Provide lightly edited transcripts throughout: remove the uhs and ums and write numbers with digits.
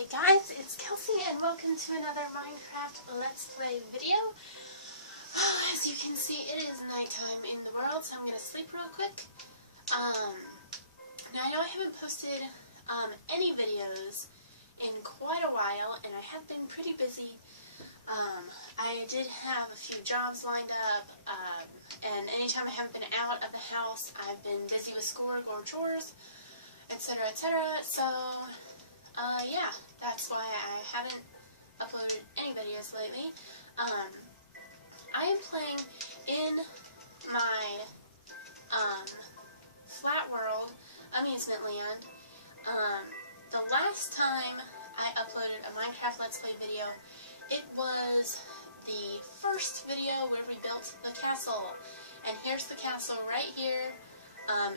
Hey guys, it's Kelsey and welcome to another Minecraft Let's Play video. As you can see, it is nighttime in the world, so I'm going to sleep real quick. Now I know I haven't posted any videos in quite a while, and I have been pretty busy. I did have a few jobs lined up, and anytime I haven't been out of the house, I've been busy with schoolwork or chores, etc., etc., so yeah, that's why I haven't uploaded any videos lately. I am playing in my Flat World Amusement Land. The last time I uploaded a Minecraft Let's Play video, it was the first video where we built the castle. And here's the castle right here,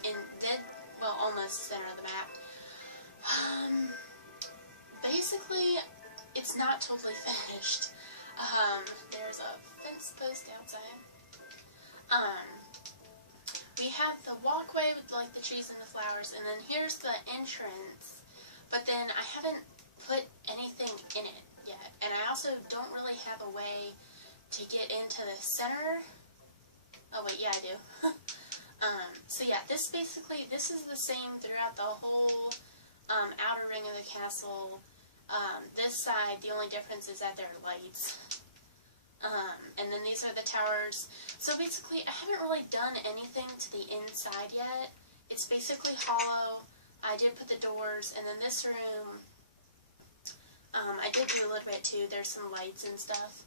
in almost the center of the map. Basically, it's not totally finished. There's a fence post outside. We have the walkway with like the trees and the flowers, and then here's the entrance. But then I haven't put anything in it yet, and I also don't really have a way to get into the center. Oh wait, yeah I do. So yeah, this is the same throughout the whole outer ring of the castle. This side, the only difference is that there are lights. And then these are the towers. So basically, I haven't really done anything to the inside yet. It's basically hollow. I did put the doors, and then this room, I did do a little bit too. There's some lights and stuff.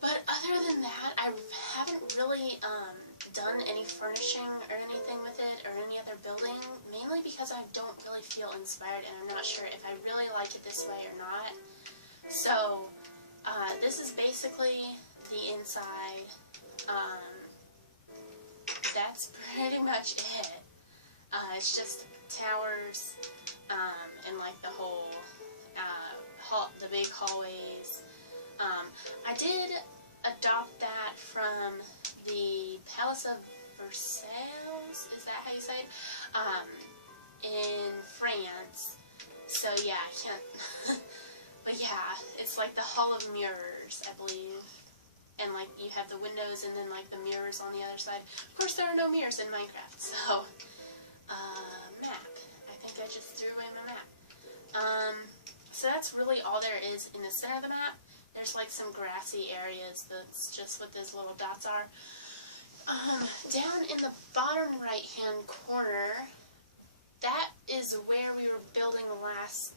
But other than that, I haven't really done any furnishing or anything with it or any other building, mainly because I don't really feel inspired and I'm not sure if I really like it this way or not. So this is basically the inside. That's pretty much it. It's just towers and like the whole the big hallways. I did adopt that from the Palace of Versailles, is that how you say it? In France. So yeah, I can't, but yeah, it's like the Hall of Mirrors, I believe. And like you have the windows and then like the mirrors on the other side. Of course there are no mirrors in Minecraft, so, map. I think I just threw away my map. So that's really all there is in the center of the map. There's like some grassy areas, that's just what those little dots are. Down in the bottom right-hand corner, that is where we were building last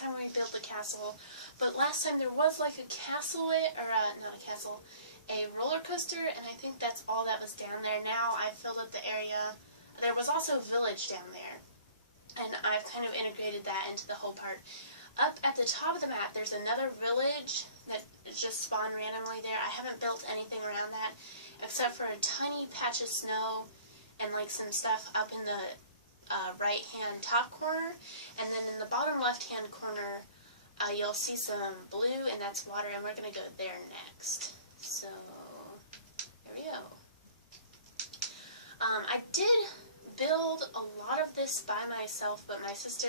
time we built the castle, but last time there was like a castle, not a castle, a roller coaster, and I think that's all that was down there. Now I've filled up the area. There was also a village down there, and I've kind of integrated that into the whole part. Up at the top of the map, there's another village that just spawned randomly there. I haven't built anything around that, except for a tiny patch of snow and like some stuff up in the right-hand top corner. And then in the bottom left-hand corner, you'll see some blue, and that's water, and we're going to go there next. So, here we go. I did build a lot of this by myself, but my sister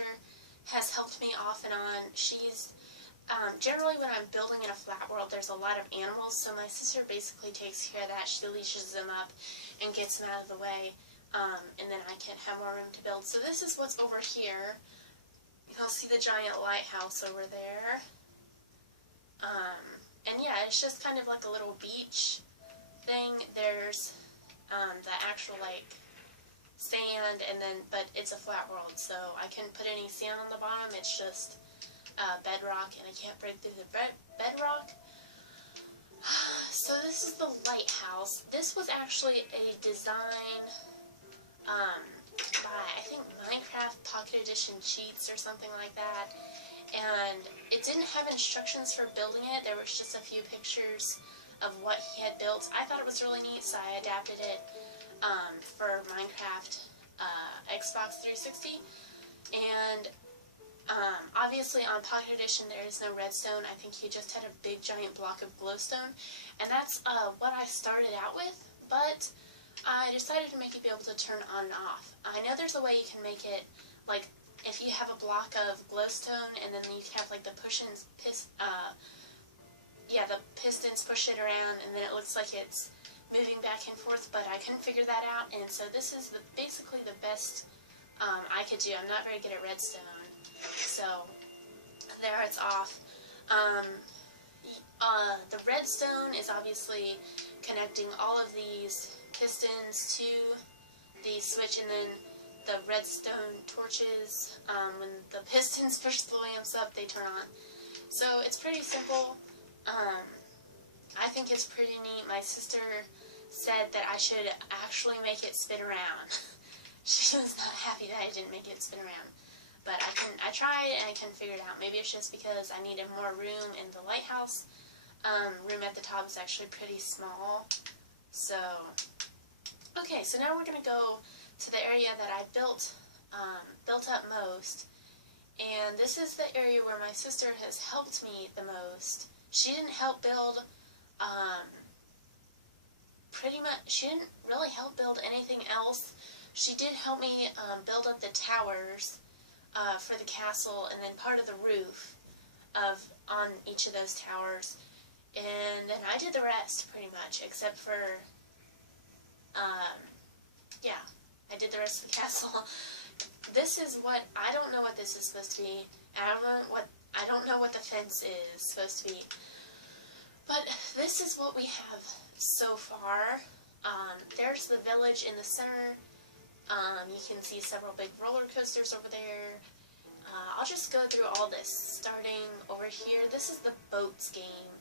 has helped me off and on. She's, generally when I'm building in a flat world, there's a lot of animals, so my sister basically takes care of that. She leashes them up and gets them out of the way, and then I can have more room to build. So this is what's over here. You'll see the giant lighthouse over there. And yeah, it's just kind of like a little beach thing. There's the actual like sand, and then, but it's a flat world, so I couldn't put any sand on the bottom. It's just bedrock, and I can't break through the bedrock. So this is the lighthouse. This was actually a design by, I think, Minecraft Pocket Edition cheats or something like that, and it didn't have instructions for building it. There was just a few pictures of what he had built. I thought it was really neat, so I adapted it for Minecraft Xbox 360, and obviously on Pocket Edition there is no redstone. I think he just had a big giant block of glowstone, and that's what I started out with, but I decided to make it be able to turn on and off. I know there's a way you can make it like if you have a block of glowstone and then you have like the the pistons push it around and then it looks like it's moving back and forth, but I couldn't figure that out, and so this is basically the best I could do. I'm not very good at redstone, so there it's off. The redstone is obviously connecting all of these pistons to the switch, and then the redstone torches, when the pistons push the lamps up, they turn on. So it's pretty simple. I think it's pretty neat. My sister said that I should actually make it spin around. She was not happy that I didn't make it spin around. But I tried and I couldn't figure it out. Maybe it's just because I needed more room in the lighthouse. Room at the top is actually pretty small. So, okay, so now we're going to go to the area that I built up most. And this is the area where my sister has helped me the most. She didn't help build, she didn't really help build anything else. She did help me build up the towers for the castle, and then part of the roof on each of those towers. And then I did the rest, pretty much, except for, yeah, I did the rest of the castle. This is what, I don't know what this is supposed to be. I don't know what the fence is supposed to be. But this is what we have so far. There's the village in the center. You can see several big roller coasters over there. I'll just go through all this, starting over here. This is the boats game,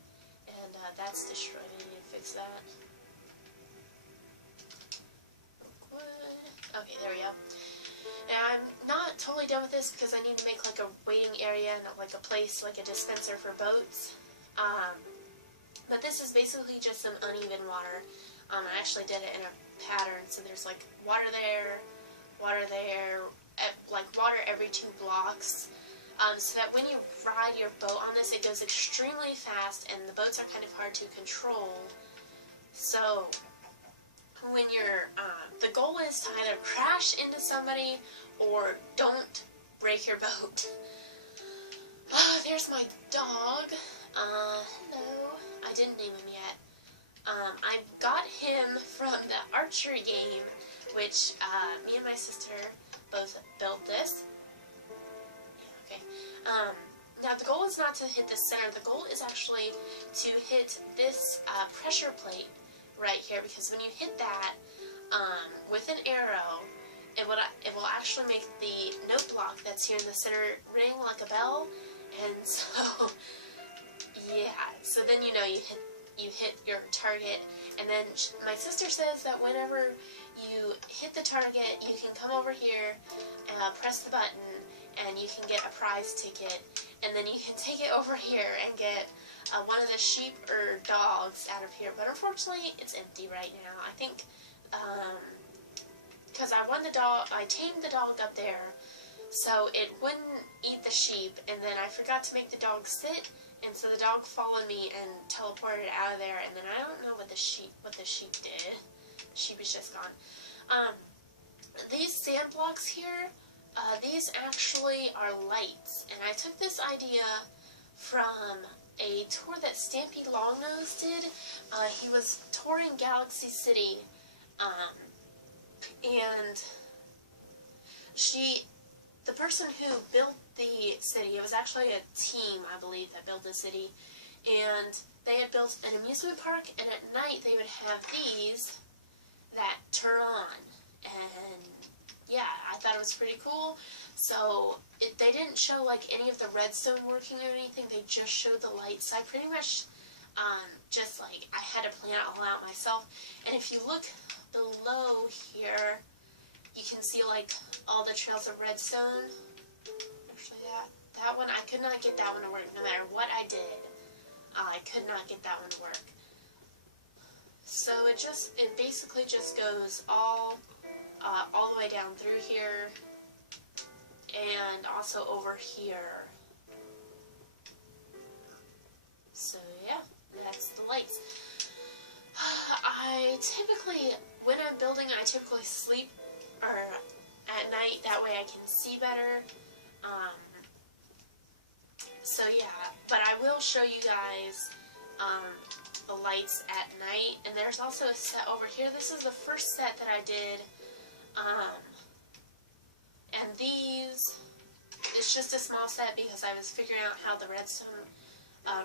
and that's destroyed. I need to fix that. Okay, there we go. Now, I'm not totally done with this because I need to make like a waiting area and like a place, like a dispenser for boats. But this is basically just some uneven water. I actually did it in a pattern, so there's like water there, like water every 2 blocks. So that when you ride your boat on this, it goes extremely fast, and the boats are kind of hard to control. So when you're, the goal is to either crash into somebody or don't break your boat. There's my dog. Hello. I didn't name him yet. I got him from the archery game, which me and my sister both built this. Yeah, okay. Now the goal is not to hit the center. The goal is actually to hit this pressure plate right here, because when you hit that with an arrow, it will actually make the note block that's here in the center ring like a bell, and so yeah. So then you know you hit your target, and then my sister says that whenever you hit the target, you can come over here and press the button, and you can get a prize ticket, and then you can take it over here and get one of the sheep or dogs out of here. But unfortunately, it's empty right now. I think because I won the dog, I tamed the dog up there, so it wouldn't eat the sheep, and then I forgot to make the dog sit. And so the dog followed me and teleported out of there, and then I don't know what the sheep did. The sheep is just gone. These sand blocks here, these actually are lights, and I took this idea from a tour that Stampy Longnose did. He was touring Galaxy City, and the person who built the city, it was actually a team, I believe, that built the city, and they had built an amusement park, and at night they would have these that turn on, and yeah, I thought it was pretty cool. So they didn't show like any of the redstone working or anything, they just showed the lights. So I pretty much just like, I had to plan it all out myself. And if you look below here, you can see like all the trails of redstone. Actually that one, I could not get that one to work no matter what I did. I could not get that one to work. So it basically just goes all the way down through here and also over here. So yeah, that's the lights. When I'm building, I typically sleep at night, that way I can see better. So yeah, but I will show you guys the lights at night. And there's also a set over here. This is the first set that I did. And these, it's just a small set because I was figuring out how the redstone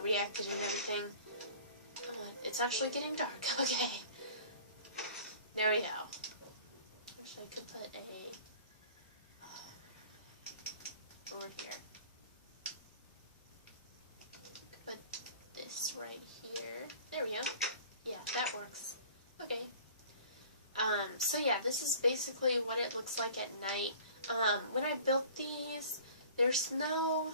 reacted and everything. It's actually getting dark. Okay. There we go. Wish I could put a door here. Put this right here. There we go. Yeah, that works. Okay. So yeah, this is basically what it looks like at night. When I built these, there's no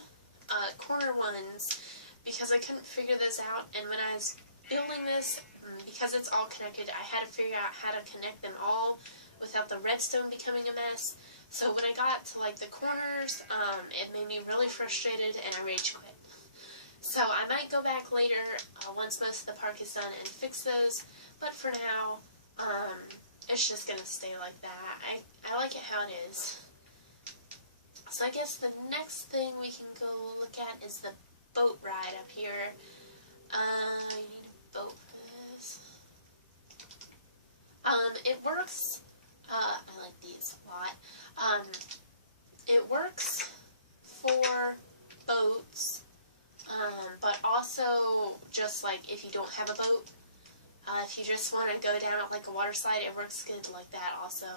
corner ones because I couldn't figure this out, and when I was building this, because it's all connected, I had to figure out how to connect them all without the redstone becoming a mess. So when I got to like the corners, it made me really frustrated and I rage quit. So I might go back later once most of the park is done and fix those, but for now, it's just going to stay like that. I like it how it is. So I guess the next thing we can go look at is the boat ride up here. You need a boat for this. It works, I like these a lot. It works for boats, but also just like if you don't have a boat. If you just want to go down like a water slide, it works good like that also.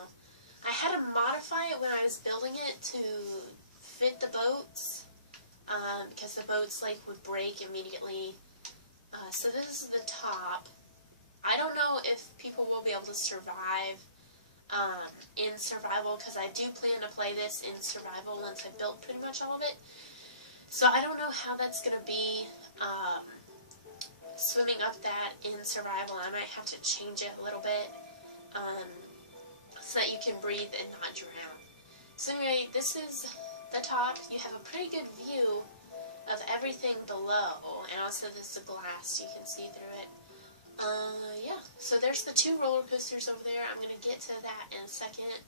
I had to modify it when I was building it to fit the boats, because the boats like would break immediately. So this is the top. I don't know if people will be able to survive in survival, because I do plan to play this in survival once I've built pretty much all of it. So I don't know how that's going to be swimming up that in survival. I might have to change it a little bit so that you can breathe and not drown. So anyway, this is the top. You have a pretty good view of everything below, and also this is glass, you can see through it. Yeah, so there's the 2 roller coasters over there. I'm going to get to that in a second.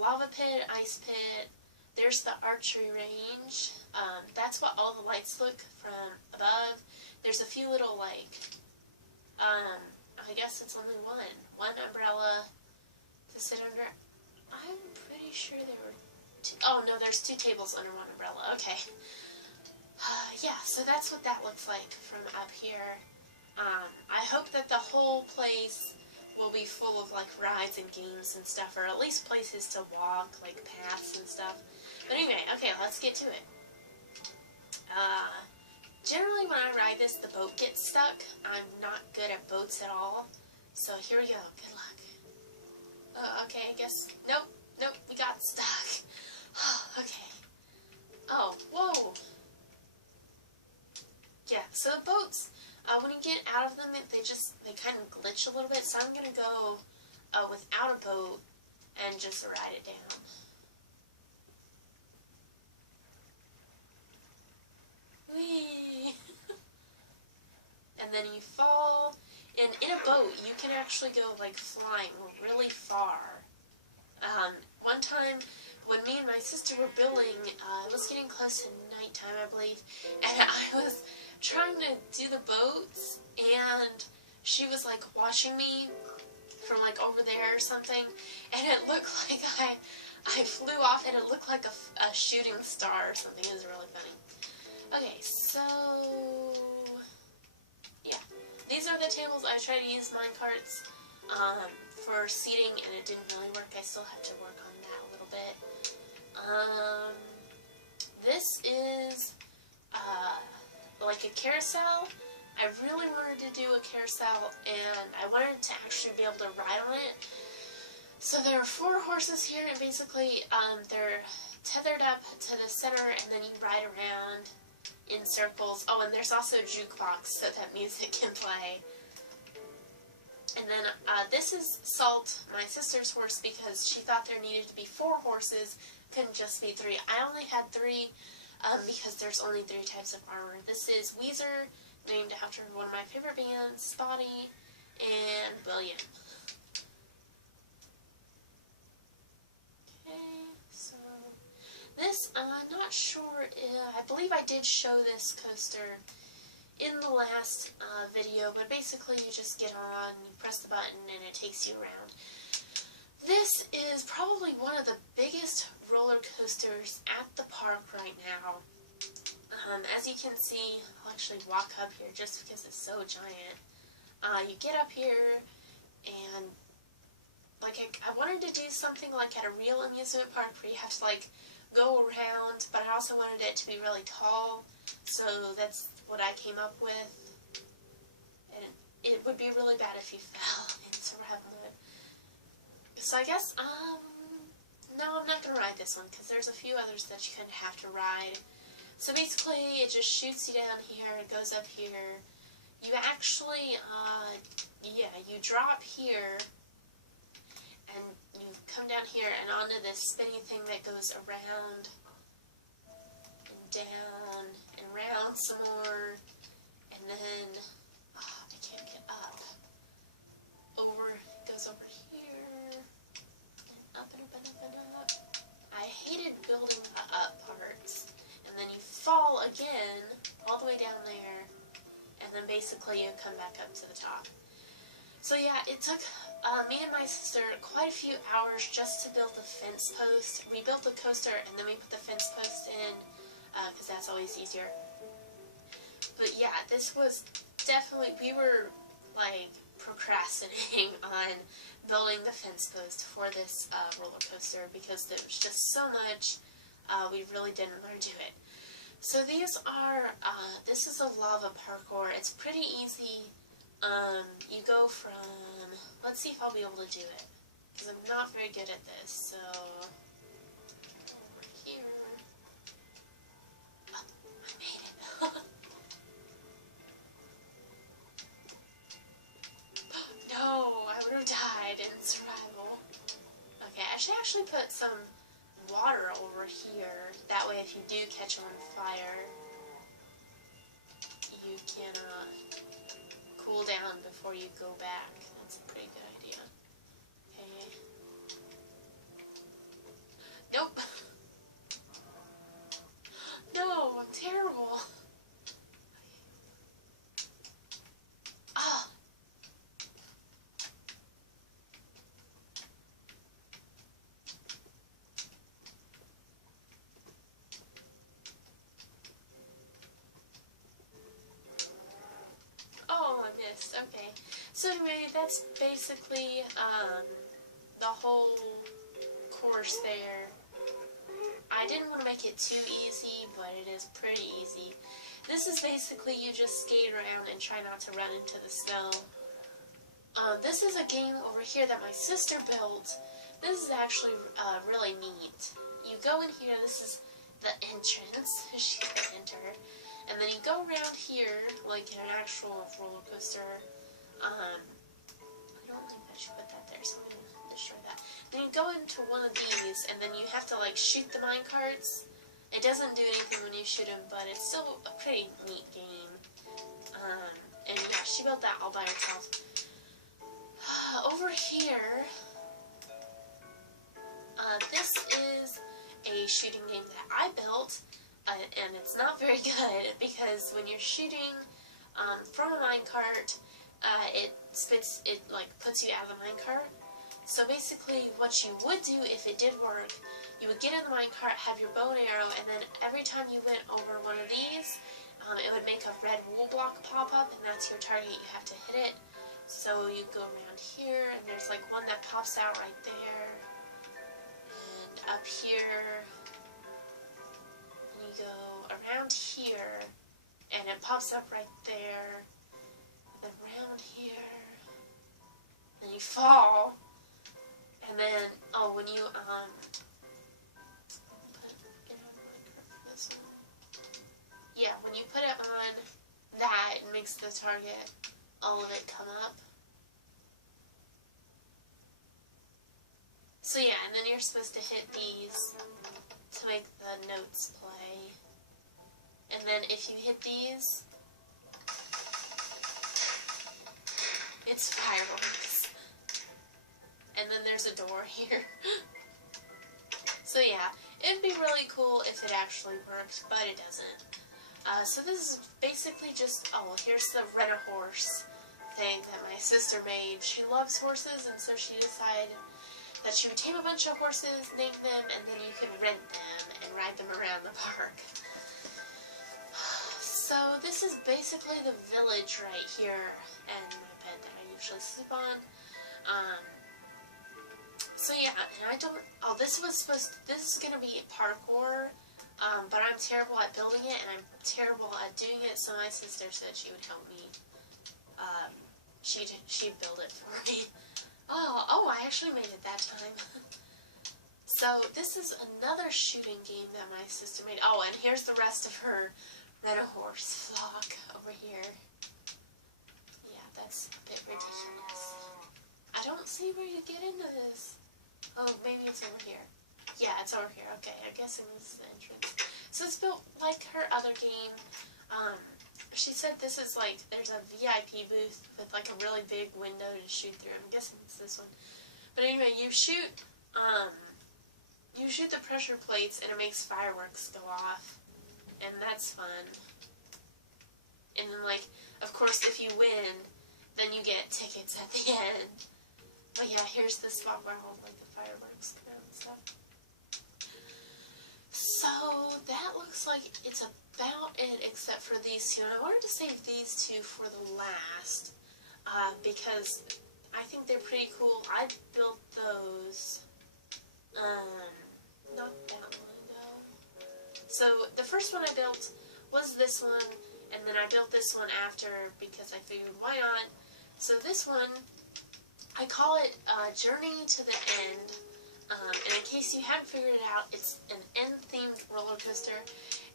Lava pit, ice pit. There's the archery range. That's what all the lights look from above. There's a few little, like, I guess it's only one umbrella to sit under. I'm pretty sure there were 2. Oh, no, there's 2 tables under one umbrella. Okay. Yeah, so that's what that looks like from up here. I hope that the whole place will be full of like rides and games and stuff, or at least places to walk, like paths and stuff. But anyway, okay, let's get to it. Generally when I ride this, the boat gets stuck. I'm not good at boats at all. So here we go. Good luck. Okay, I guess. Nope, we got stuck. Okay. Oh, whoa. Yeah, so the boats, when you get out of them, they kind of glitch a little bit. So I'm going to go without a boat and just ride it down. Whee! And then you fall, and in a boat, you can actually go like flying really far. One time, when me and my sister were building, it was getting close to nighttime, I believe, and I was trying to do the boats, and she was like watching me from like over there or something, and it looked like I flew off, and it looked like a shooting star or something. It was really funny. Okay, so yeah, these are the tables. I tried to use minecarts for seating, and it didn't really work. I still have to work on that a little bit. This is like a carousel. I really wanted to do a carousel, and I wanted to actually be able to ride on it. So there are 4 horses here, and basically they're tethered up to the center, and then you ride around in circles. Oh, and there's also a jukebox so that music can play. And then this is Salt, my sister's horse, because she thought there needed to be 4 horses, couldn't just be 3. I only had 3 because there's only 3 types of armor. This is Weezer, named after one of my favorite bands, Spotty, and William. Okay, so This, I'm not sure, I believe I did show this coaster in the last video, but basically you just get on, you press the button, and it takes you around. This is probably one of the biggest roller coasters at the park right now. As you can see, I'll actually walk up here just because it's so giant. You get up here, and like I wanted to do something like at a real amusement park where you have to like go around, but I also wanted it to be really tall, so that's what I came up with. And it would be really bad if you fell into mud. So I guess, no, I'm not going to ride this one, because there's a few others that you kind of have to ride. So basically, it just shoots you down here, it goes up here. You actually, you drop here, and you come down here and onto this spinny thing that goes around, and down, and round some more, and then, I can't get up. It goes over here, and up and up and up and up. I hated building the up parts. And then you fall again, all the way down there, and then basically you come back up to the top. So yeah, it took me and my sister quite a few hours just to build the fence post. We built the coaster, and then we put the fence post in, because that's always easier. But yeah, this was definitely, we were like procrastinating on building the fence post for this roller coaster because there was just so much. We really didn't want to do it. So these are, this is a lava parkour. It's pretty easy. You go from, let's see if I'll be able to do it, because I'm not very good at this. So, over here. Oh, I made it. No, I would have died in survival. Okay, I should actually put some water over here. That way if you do catch on fire, you can cool down before you go back. That's a pretty good idea. Okay. Nope. No, I'm terrible. Ah. Oh, I missed. Okay. So anyway, that's basically the whole course there. I didn't want to make it too easy, but it is pretty easy. This is basically you just skate around and try not to run into the snow. This is a game over here that my sister built. This is actually really neat. You go in here, this is the entrance. She can enter. And then you go around here like an actual roller coaster. I don't think I should put that there, so I'm going to destroy that. Then you go into one of these, and then you have to like shoot the mine carts. It doesn't do anything when you shoot them, but it's still a pretty neat game. And yeah, she built that all by herself. Over here, this is a shooting game that I built. And it's not very good because when you're shooting from a minecart, it puts you out of the minecart. So basically what you would do if it did work, you would get in the minecart, have your bow and arrow, and then every time you went over one of these, it would make a red wool block pop up, and that's your target. You have to hit it. So you go around here, and there's like one that pops out right there, and up here. You go around here, and it pops up right there, and then around here, and you fall, and then, oh, when you, yeah, when you put it on that, it makes the target, all of it come up. So yeah, and then you're supposed to hit these to make the notes play. And then if you hit these, it's fireworks. And then there's a door here. So yeah, It'd be really cool if it actually worked, but it doesn't. So this is basically just, oh, here's the rent-a-horse thing that my sister made. She loves horses, and so she decided that she would tame a bunch of horses, name them, and then you could rent them and ride them around the park. So this is basically the village right here, and my bed that I usually sleep on. So yeah, and I don't, oh, this is gonna be parkour, but I'm terrible at building it, and I'm terrible at doing it, so my sister said she would help me. She'd build it for me. Oh, I actually made it that time. So this is another shooting game that my sister made. Oh, and here's the rest of her rent-a-horse vlog over here. Yeah, that's a bit ridiculous. I don't see where you get into this. Oh, maybe it's over here. Yeah, it's over here. Okay, I guess it was the entrance. So it's built like her other game. She said this is like, there's a VIP booth with like a really big window to shoot through. I'm guessing it's this one. But anyway, you shoot the pressure plates and it makes fireworks go off. And that's fun. And then, like, of course, if you win, then you get tickets at the end. But yeah, here's the spot where all, like, the fireworks go and stuff. So, that looks like it's about it, except for these two. And I wanted to save these two for the last, because I think they're pretty cool. I built those, not that one, no. So, the first one I built was this one, and then I built this one after, because I figured, why not? So this one, I call it Journey to the End, and in case you haven't figured it out, it's an end-themed roller coaster,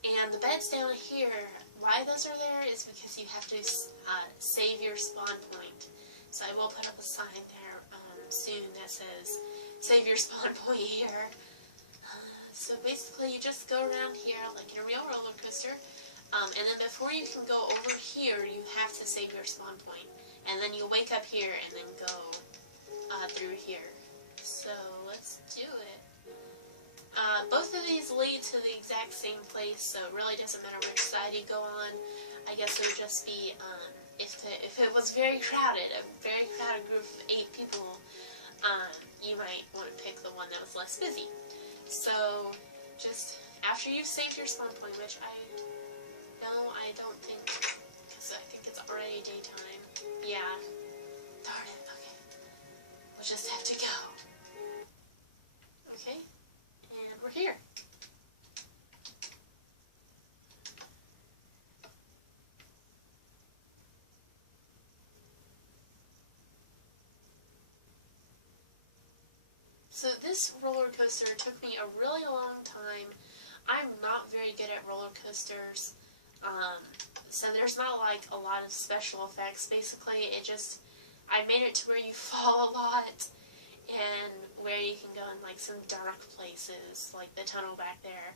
and the beds down here, why those are there is because you have to save your spawn point. So I will put up a sign there soon that says, save your spawn point here. So basically you just go around here like in a real roller coaster, and then before you can go over here, you have to save your spawn point. And then you wake up here and then go through here. So let's do it. Both of these lead to the exact same place, so it really doesn't matter which side you go on. I guess it would just be, if it was very crowded, a very crowded group of 8 people, you might want to pick the one that was less busy. So, just after you've saved your spawn point, which I don't think, because I think it's already daytime. Yeah. Darn it, okay. We'll just have to go. Okay, and we're here. So this roller coaster took me a really long time. I'm not very good at roller coasters, so there's not like a lot of special effects. Basically, I made it to where you fall a lot, and where you can go in like some dark places, like the tunnel back there.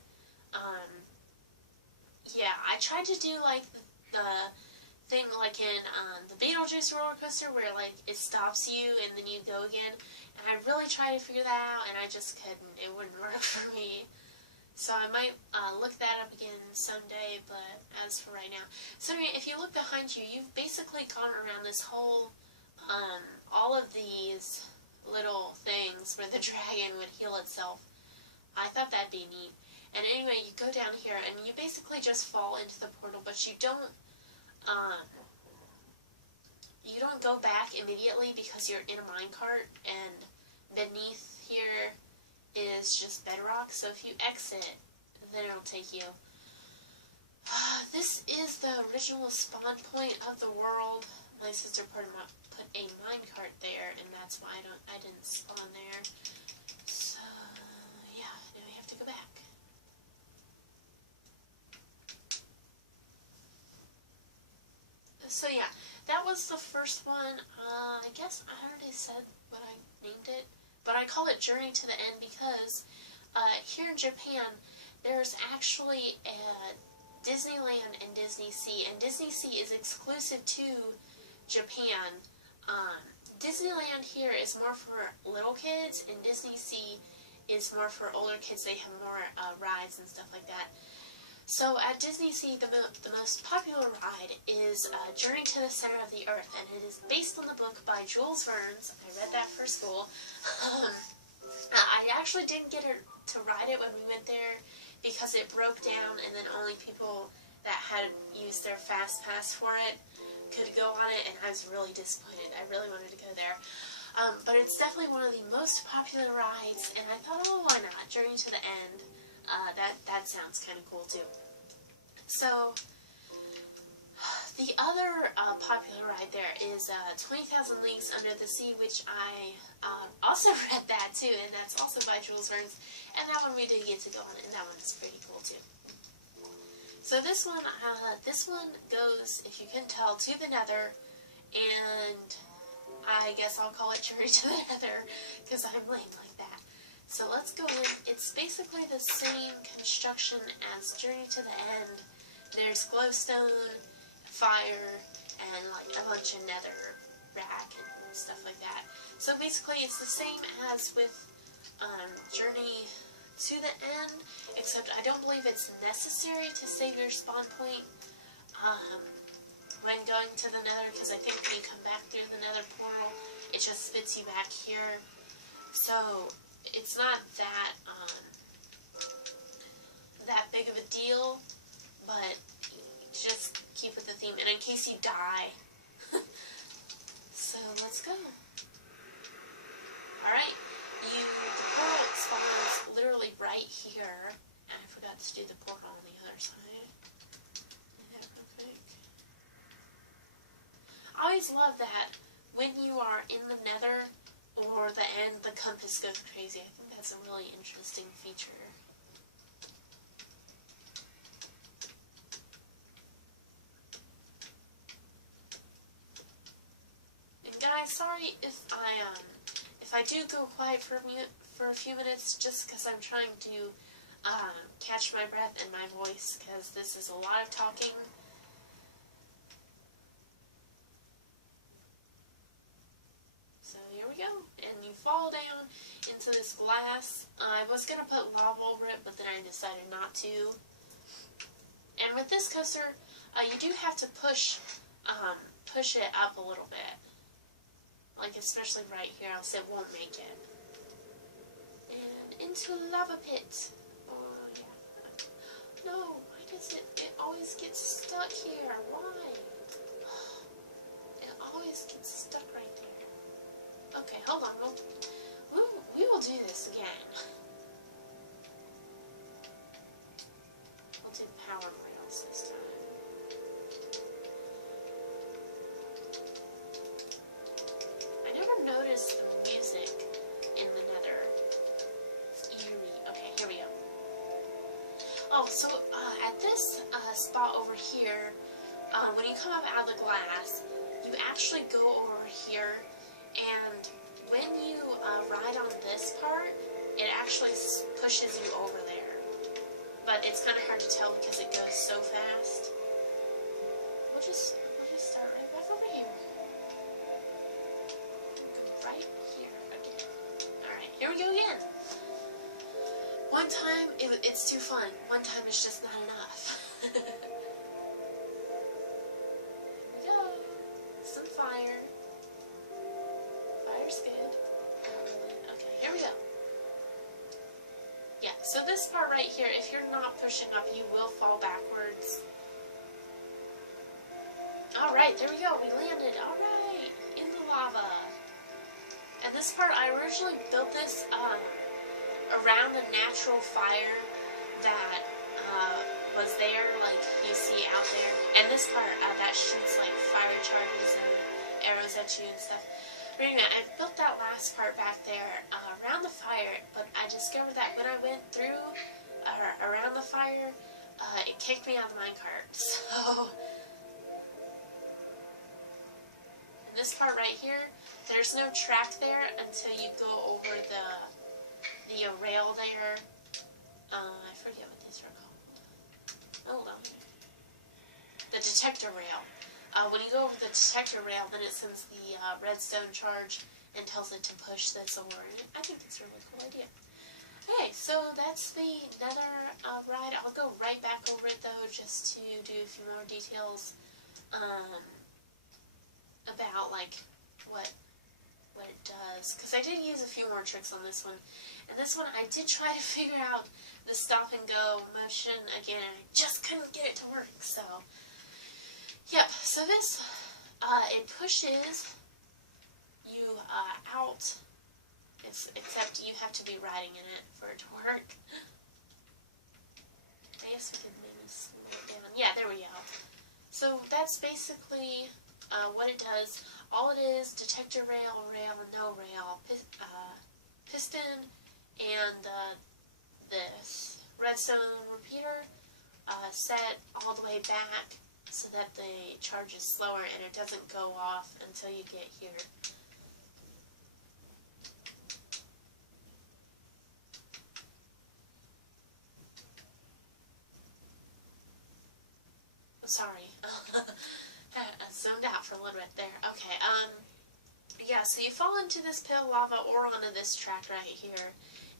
Yeah, I tried to do like the thing like in the Beetlejuice roller coaster where like it stops you and then you go again. And I really tried to figure that out, and I just couldn't. It wouldn't work for me. So I might look that up again someday, but as for right now. So anyway, if you look behind you, you've basically gone around this whole, all of these little things where the dragon would heal itself. I thought that'd be neat. And anyway, you go down here, and you basically just fall into the portal, but you don't go back immediately because you're in a minecart, and beneath here is just bedrock, so if you exit, then it'll take you. This is the original spawn point of the world. My sister put a minecart there, and that's why I didn't spawn there. So, yeah, now we have to go back. So yeah, that was the first one. I guess I already said what I named it, but I call it Journey to the End because here in Japan, there's actually a Disneyland and Disney Sea, and Disney Sea is exclusive to Japan. Disneyland here is more for little kids, and Disney Sea is more for older kids. They have more rides and stuff like that. So at Disney Sea, the most popular ride is Journey to the Center of the Earth, and it is based on the book by Jules Verne. I read that for school. I actually didn't get to ride it when we went there because it broke down, and then only people that had used their Fast Pass for it could go on it, and I was really disappointed. I really wanted to go there. But it's definitely one of the most popular rides, and I thought, oh, why not? Journey to the End. That sounds kind of cool too. So the other popular ride there is 20,000 Leagues Under the Sea, which I also read that too, and that's also by Jules Verne. And that one we did get to go on, and that one is pretty cool too. So this one goes, if you can tell, to the Nether, and I guess I'll call it Journey to the Nether because I'm lame like that. So let's go in. It's basically the same construction as Journey to the End. There's glowstone, fire, and like a bunch of nether rack and stuff like that. So basically it's the same as with Journey to the End, except I don't believe it's necessary to save your spawn point when going to the Nether, because I think when you come back through the Nether portal, it just spits you back here. So it's not that that big of a deal, but just keep with the theme, and in case you die. So let's go. Alright, the portal spawns literally right here, and I forgot to do the portal on the other side. Do that real quick. I always love that when you are in the Nether or the End, the compass goes crazy. I think that's a really interesting feature. And guys, sorry if I do go quiet for a few minutes, just because I'm trying to catch my breath and my voice, because this is a lot of talking. So here we go, and you fall down into this glass. I was going to put lava over it, but then I decided not to. And with this coaster, you do have to push it up a little bit. Like, especially right here, else it won't make it. And into lava pit. Oh, yeah. No, why does it always get stuck here? Why? It always gets stuck right there. Okay, hold on. We will do this again. We'll do power rails this time. Notice the music in the Nether. It's eerie. Okay, here we go. Oh, so at this spot over here, when you come up out of the glass, you actually go over here, and when you ride on this part, it actually pushes you over there. But it's kind of hard to tell because it goes so fast. We'll just start right back over here. Right here again. Alright, here we go again. One time, it's too fun. One time, it's just not enough. Here we go. Some fire. Fire's good. Okay, here we go. Yeah, so this part right here, if you're not pushing up, you will fall backwards. Alright, there we go. We landed. Alright, in the lava. And this part, I originally built this around a natural fire that was there, like you see out there. And this part, that shoots like fire charges and arrows at you and stuff. But anyway, I built that last part back there around the fire, but I discovered that when I went through around the fire, it kicked me out of the minecart. So this part right here, there's no track there until you go over the rail there. I forget what these are called. Hold on. The detector rail. When you go over the detector rail, then it sends the redstone charge and tells it to push this over. And I think it's a really cool idea. Okay, so that's the Nether ride. I'll go right back over it though, just to do a few more details about like what it does. Because I did use a few more tricks on this one, and this one I did try to figure out the stop and go motion again, and I just couldn't get it to work. So, yep. So this it pushes you out. Except you have to be riding in it for it to work. I guess we could maybe slow it down. Yeah, there we go. So that's basically what it does. All it is, detector rail, and no rail, piston, and this redstone repeater set all the way back so that the charge is slower and it doesn't go off until you get here. Sorry, I zoned out for a little bit there. Okay, yeah, so you fall into this pit of lava or onto this track right here,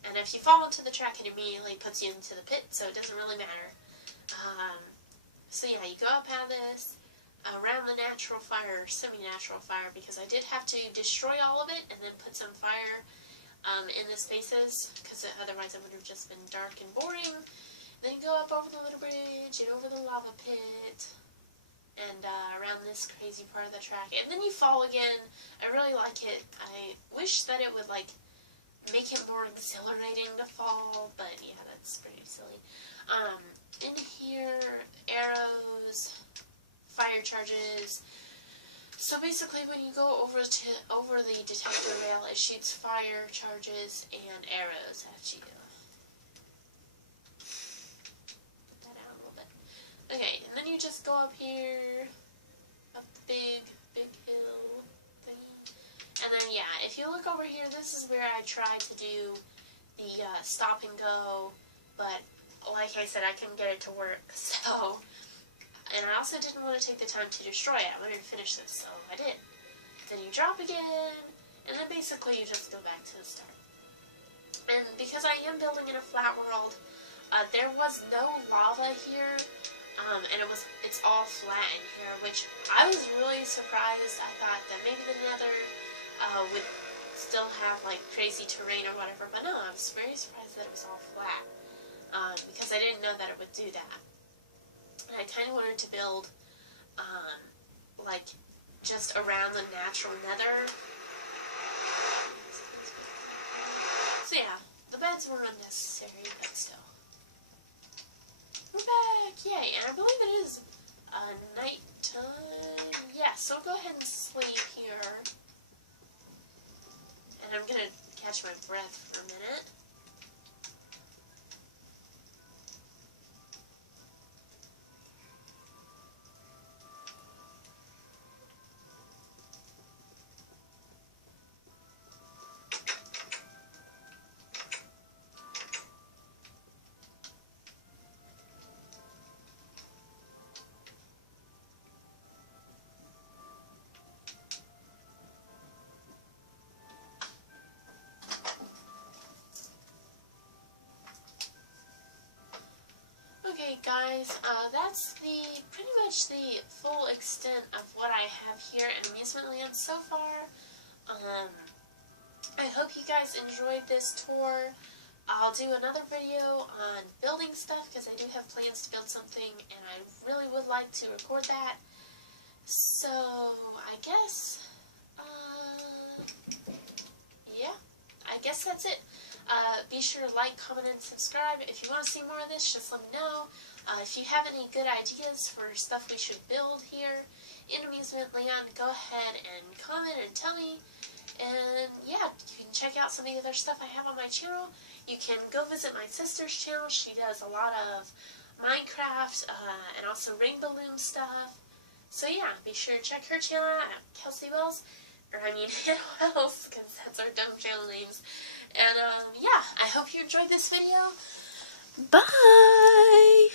and if you fall into the track, it immediately puts you into the pit, so it doesn't really matter. So yeah, you go up out of this, around the natural fire, or semi-natural fire, because I did have to destroy all of it and then put some fire in the spaces, because otherwise it would have just been dark and boring. Then go up over the little bridge and over the lava pit and around this crazy part of the track. And then you fall again. I really like it. I wish that it would like make it more exhilarating to fall, but yeah, that's pretty silly. In here, arrows, fire charges. So basically when you go over the detector rail, it shoots fire charges and arrows at you. Okay, and then you just go up here, up the big hill thingy. And then, yeah, if you look over here, this is where I tried to do the stop and go, but like I said, I couldn't get it to work, so. And I also didn't want to take the time to destroy it. I wanted to finish this, so I did. Then you drop again, and then basically you just go back to the start. And because I am building in a flat world, there was no lava here. And it's all flat in here, which I was really surprised. I thought that maybe the Nether would still have like crazy terrain or whatever, but no, I was very surprised that it was all flat, because I didn't know that it would do that. And I kind of wanted to build like just around the natural Nether. So yeah, the beds were unnecessary, but still. We're back! Yay! And I believe it is nighttime. Yeah, so go ahead and sleep here. And I'm gonna catch my breath for a minute. Okay guys, that's pretty much the full extent of what I have here at Amusement Land so far. I hope you guys enjoyed this tour. I'll do another video on building stuff because I do have plans to build something and I really would like to record that. So, I guess, yeah, I guess that's it. Be sure to like, comment, and subscribe. If you want to see more of this, just let me know. If you have any good ideas for stuff we should build here in Amusement Land, go ahead and comment and tell me. And yeah, you can check out some of the other stuff I have on my channel. You can go visit my sister's channel. She does a lot of Minecraft and also Rainbow Loom stuff. So yeah, be sure to check her channel out at Kelsey Wells. Or I mean, Hannah Wells, because that's our dumb channel names. And yeah, I hope you enjoyed this video. Bye!